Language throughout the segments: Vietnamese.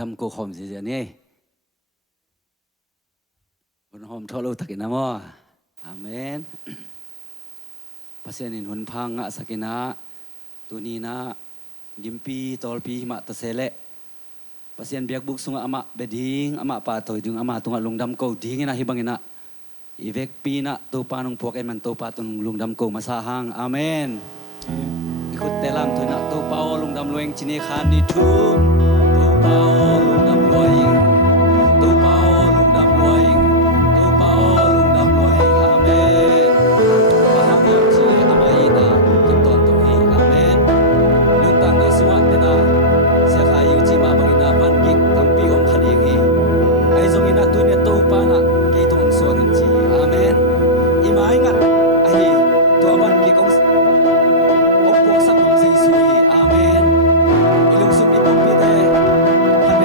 ดำโกขอมสิเจนี่บนหอมทอลูตักินามออาเมนภาษานินหุนพังอะสักินะตัวนี้นะยิมปีตอลปีมาตะเซเลภาษาเบียกบุกสุงอามาเบดิงอามาปาตอยดึงอามาตุงลุงดำโกดิงนะฮิบังนะอีเวกปีนะตัวปานุงพวกไอ้มันตัวปาตุงลุงดำโกมาสาหังอาเมนขุดเตลังตัวนะตัวเปาลุงดำลวยจินีคานิทุมตัวเปาลุงดำลวยตัวเปาลุงดำลวยตัวเปาลุงดำลวยอาเมนปะหังยามจิเลอามาอินะกิตอนตรงนี้อาเมนลุงตังนะสวัสดีนะเสียขายอยู่ที่มาบังอินะบันกิกตั้งปีอมขัดยังฮีไอ้ทรงอินะตัวเนี่ยตัวปานะเกยตรงส่วนนั้นจีอาเมนอีมาอิงัดไอ้ตัวบันกิกองพวกสักคนสีสุยอาเมนอีลุงสุมีปุ่มปีเตฮันเบ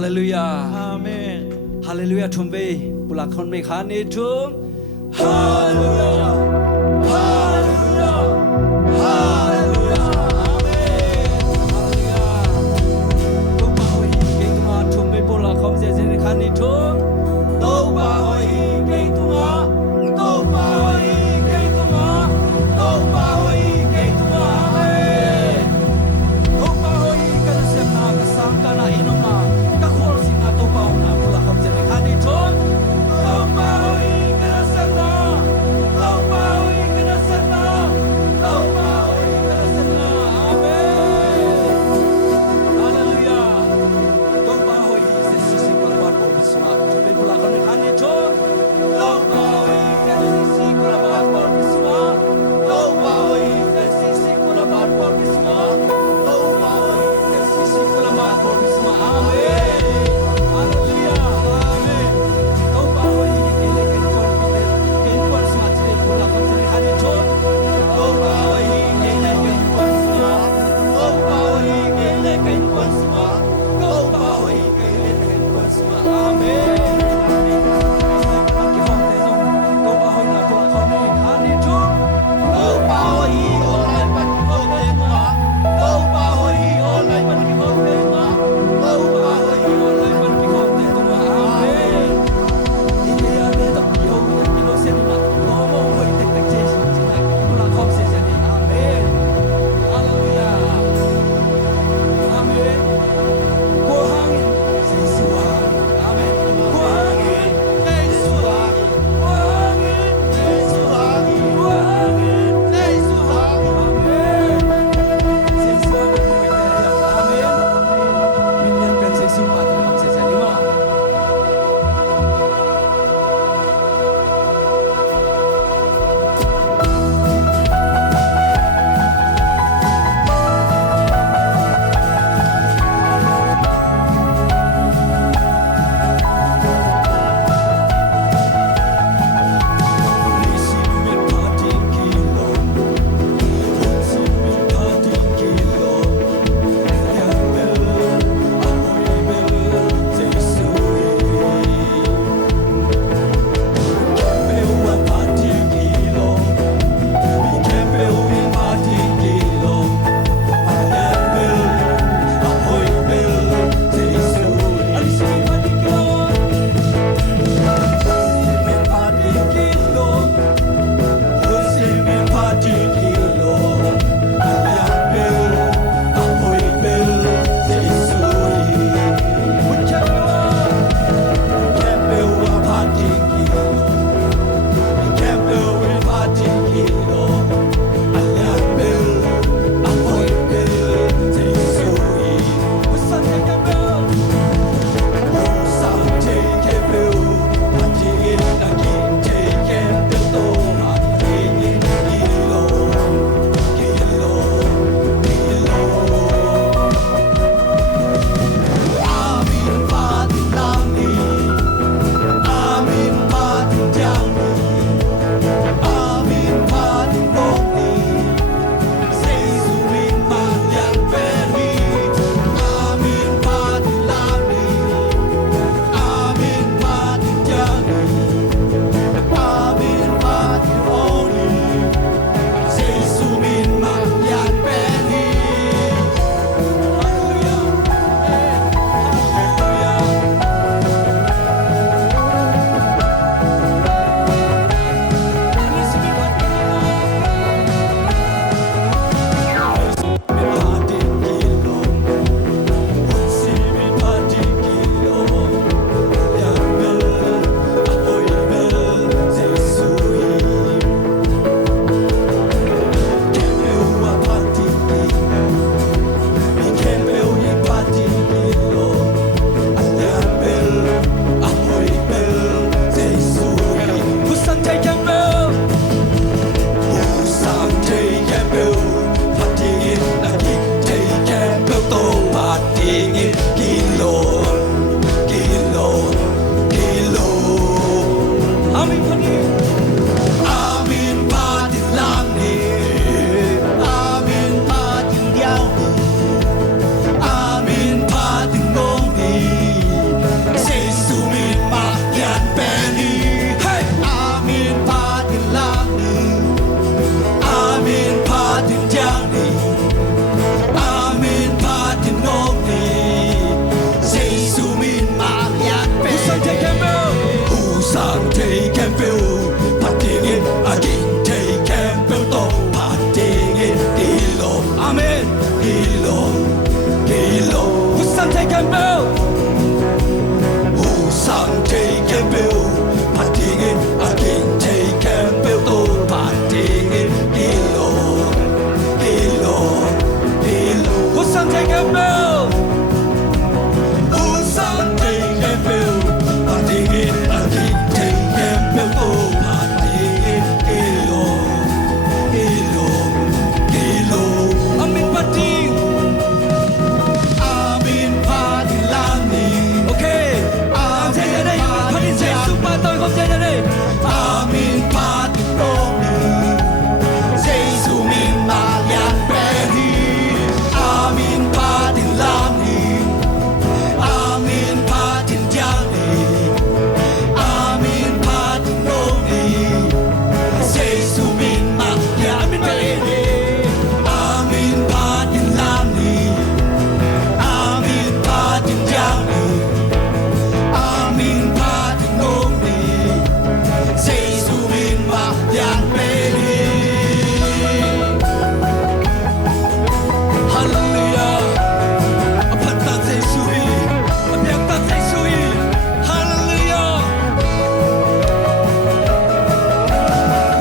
Hallelujah. Amen. Hallelujah. Tumbe. Pula kon me khani tum. Hallelujah. Hallelujah. Hallelujah. Hallelujah.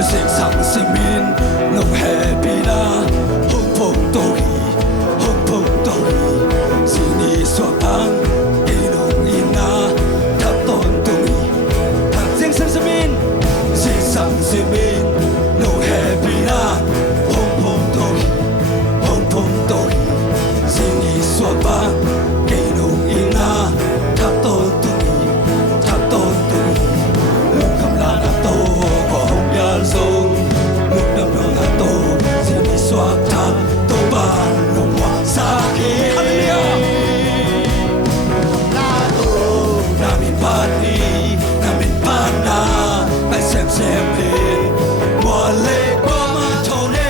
Sing sang simin no happy na hong phong to hi sini so ang inong ina thap ton tu mi thang sing sang simin no happy na hong phong to hi sini so ang inong ina thap ton tu mi lúc cầm lá na to có hồng yal sông lúc đâm rong na to xin đi xóa tháp to ban lòng hoàng sa khi na to na min pan na ai xem bên mùa lệ qua mà thâu nè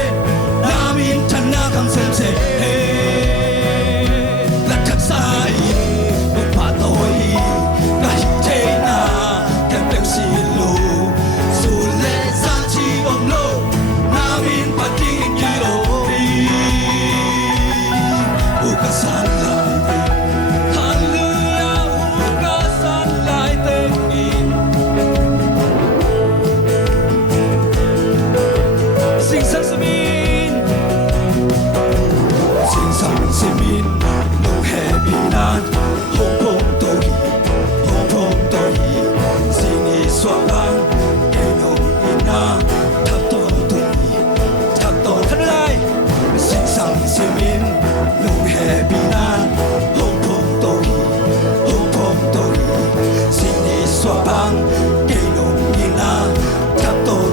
na min thân na cầm xem là thật sai một phá tôi là thế na kém đều xì lù dù lệ gian chi ôm lô na min bắt kinh kỳ lô đi uka san lại hallelujah uka san lại tên in sing sang simin no happy nan hong phong to hi sini swang ke nong ina thap ton thân lại sing sang simin no happy nan hong phong to hi sini swang ke nong ina thap ton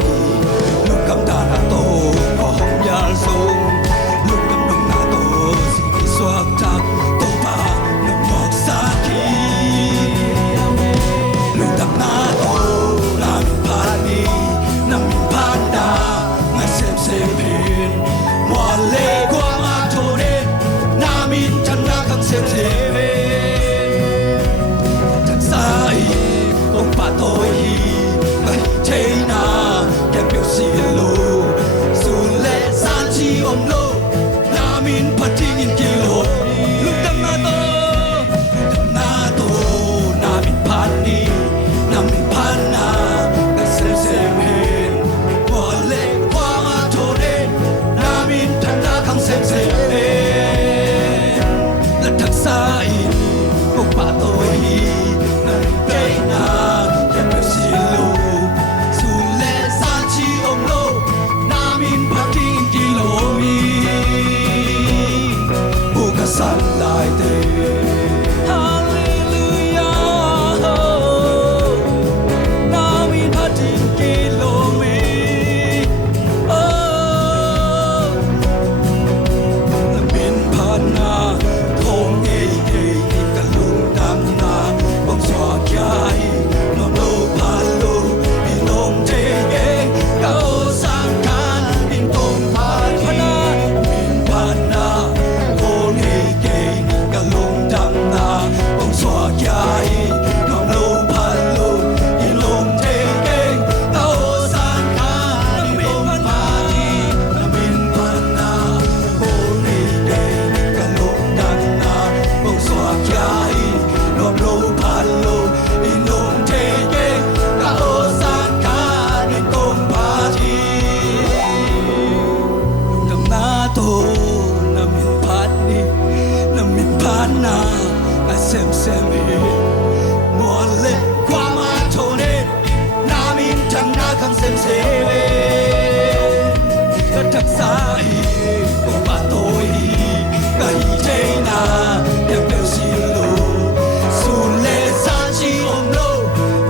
hi lúc cầm đàn na to có hồng yal sông lúc đâm nong na to sini swang thap to ba nong mok sa khi lúc đâm na to na min pan na ngay xem hin mùa lệ qua mà thô đến na min chân na khăng xem thật sai ông bà tôi ngày thế na kém biểu xì lô dù lệ gian chi ôm lô na min bắt đi nghìn kilo lúc đâm na to na min pan na ngay xem hin mùa lệ qua mà thô đến na min chân na khăng xem là thật sai ông bà tôi ngày thế na kém biểu xì lô dù lệ gian chi ôm lô na min bắt đi nghìn kilo uka san lại tên hallelujah na min bắt đi nghìn kilo là min pan na không nghe cả lung đam na bông xóa kai nó nô palo in nông thế ghé cao sang can in tông pan na min pan na không nghe cả lung đam na bông xóa kai nó nô palo in nông thế ghé cao sang can in tông pan na min pan na không nghe cả lung đam na bông xóa kai nó nô palo in nông thế ghé cao sang can in tông pan nằm na to na min pan na ai xem hi mùa lệ qua mà thô đến na min chẳng na khăng xem là thật sai ông bà tôi ngày thế na kém biểu xì lô dù lệ gian chi ôm lô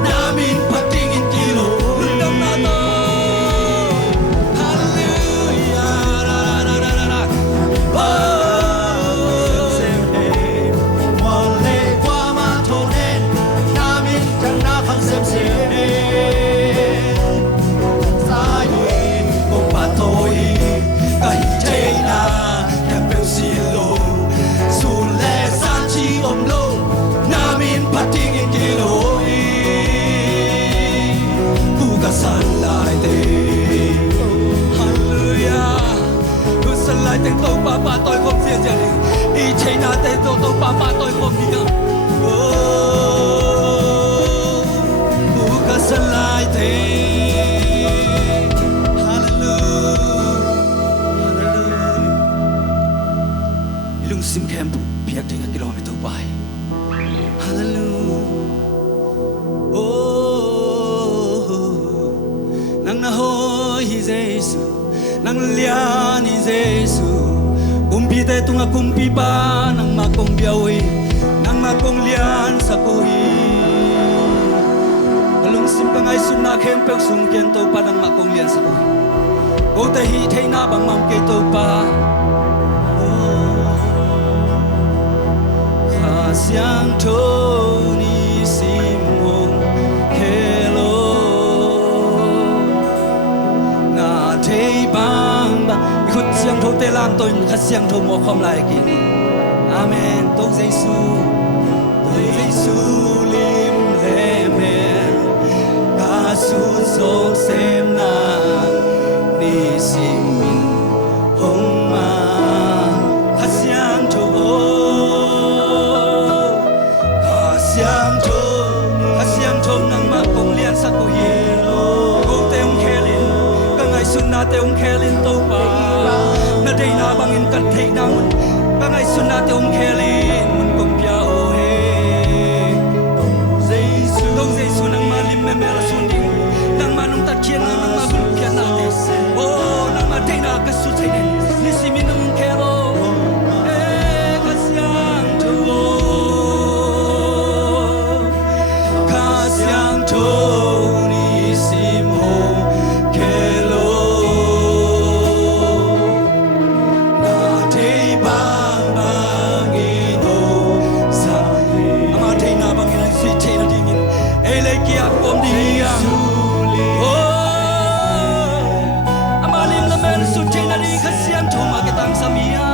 na min bắt đi nghìn kilo lúc đâm na to hallelujah la xem mùa lệ qua mà thô đến na min chẳng na khăng xem sai ông bà tôi ngày thế na kém biểu xì lô dù lệ gian chi ôm lô na min bắt đi nghìn kilo uka san lại tên hallelujah cứ san lại tên tôi ba tôi không riêng gia đình y thế na tên tôi ba tôi không đi uka san lại te hallelujah ilung sim camp piak ding kilometer pai hallelujah oh nang na ho hi jesu nang lian hi jesu kumpi te tunga kumpi pa nang makong biawi nang makong lian sa kuhi alung sim ka ngai sun na khem pe sung ken to pa nang makong lian sa kuhi ko te hi thei na bang mam ke to pa kha siang tho ni sim mong kelo na thei bang ba khut siang tho te lang tôi kha siang tho mo khom lai ki amen tông giêsu lim le men ca su so sem na ni sim min hong ma kha siang tho nang ma kong lian sa ko ye lo ko te ong khelin ka ngai sun na te ong khelin to pa na dei na bangin kat thei na mun ka ngai sun na te ong khelin mun kong pia o he tông giêsu nang ma lim me me la sun ding nang ma nong ta kien nang ma bul kien na te o nang ma dei na ka su thei ni si min nong khelo ka siang to Siang Tony Simon Kelo Na Tei Bang Bang Ino Sani Ama Tei Na Bang Ino Si Tei Na Dingin Ele Kia Kom Dia Oh Ama Lim La Men Su Tei Na Di Ka Siang Toma Ketang Samia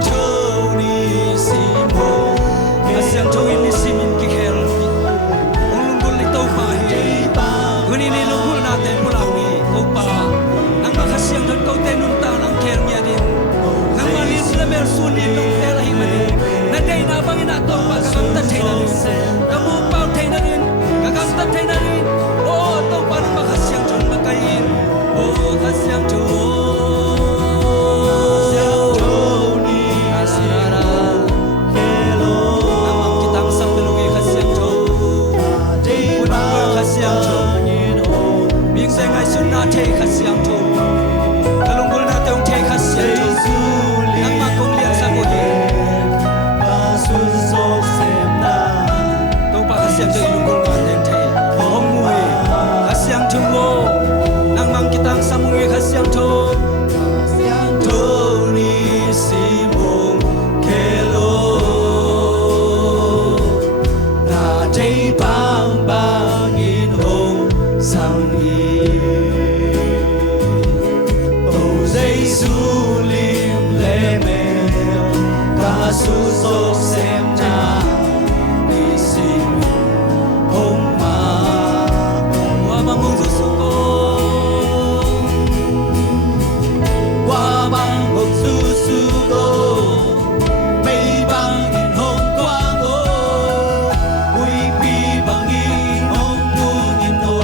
Tony Simo Asyang Tony ni Simin Kikel Ulungkul ni Topa hi Kuni ni lungkul natin pulang ni Topa Nang makasyang doon kau tenunta ng kel niya din Nang malis na mersuni nung tela himanin Na day na bangin na Topa kakamtan tayo na rin Kamupaw tayo na rin Kakamtan tayo na rin Oh Topa nang makasyang doon makain Oh kasyang doon Take a siang to, kalunggol na tayong take a siang to, nang makong sa buhi. Tong pa kasiang to ilunggol natin tayo, homui, kasiang to mo, nang mangkitang sa mungwi kasiang to, Tony Simong Kelo, na day bang bangin hong sang Sulim lemel kasusok semna isim homa wabang susuko wabang susuko may bangin hong kwango uy pi bangin hong nungin ho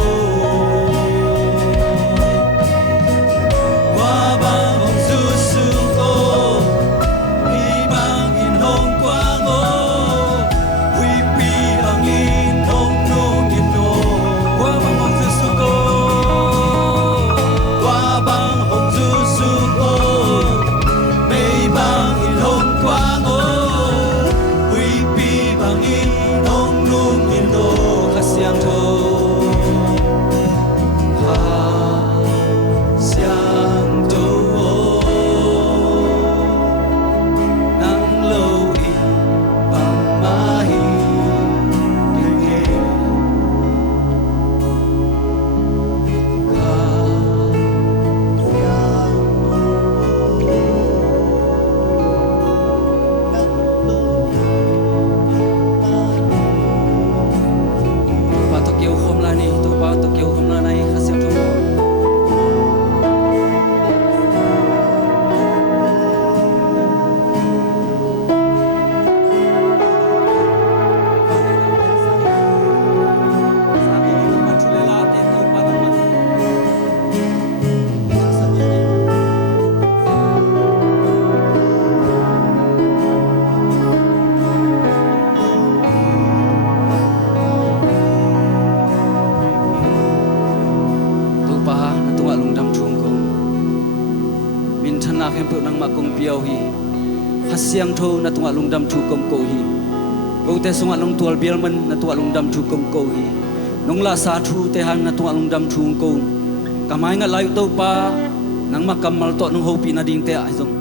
Khem pu nang makong piao hi hasyang tho na tunga lungdam thu kom ko hi ko te sunga long tual bial man na tunga lungdam thu kom ko hi nong la sa thu te han na tunga lungdam thu ko kamai nga lai to pa nang makamal to nong ho pi na ding te ai jong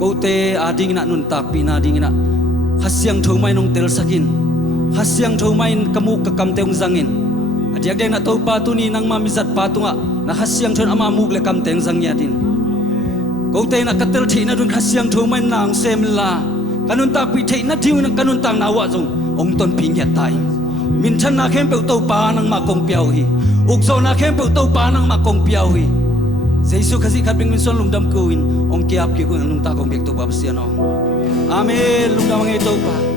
ko te ading na nun tak pi na ding na hasyang tho mai nong tel sakin hasyang tho mai kamu ka kam te ung zangin adiak deng na to pa tu ni nang ma mizat pa tunga na hasyang thon ama muk le kam teng zang ya din Kau tay na katel thi na dun khasyang tho mai nang sem la kanun tak pi thei na thiu na kanun tang na wa jong ong ton pi nya tai min than na khem pe to pa nang ma kong piao hi uk zo na khem pe to pa nang ma kong piao hi Jesu khasi khat bing min son lung dam ko in ong kiap ki ko nung ta kong bek to ba sia no amen lung dam ngai to pa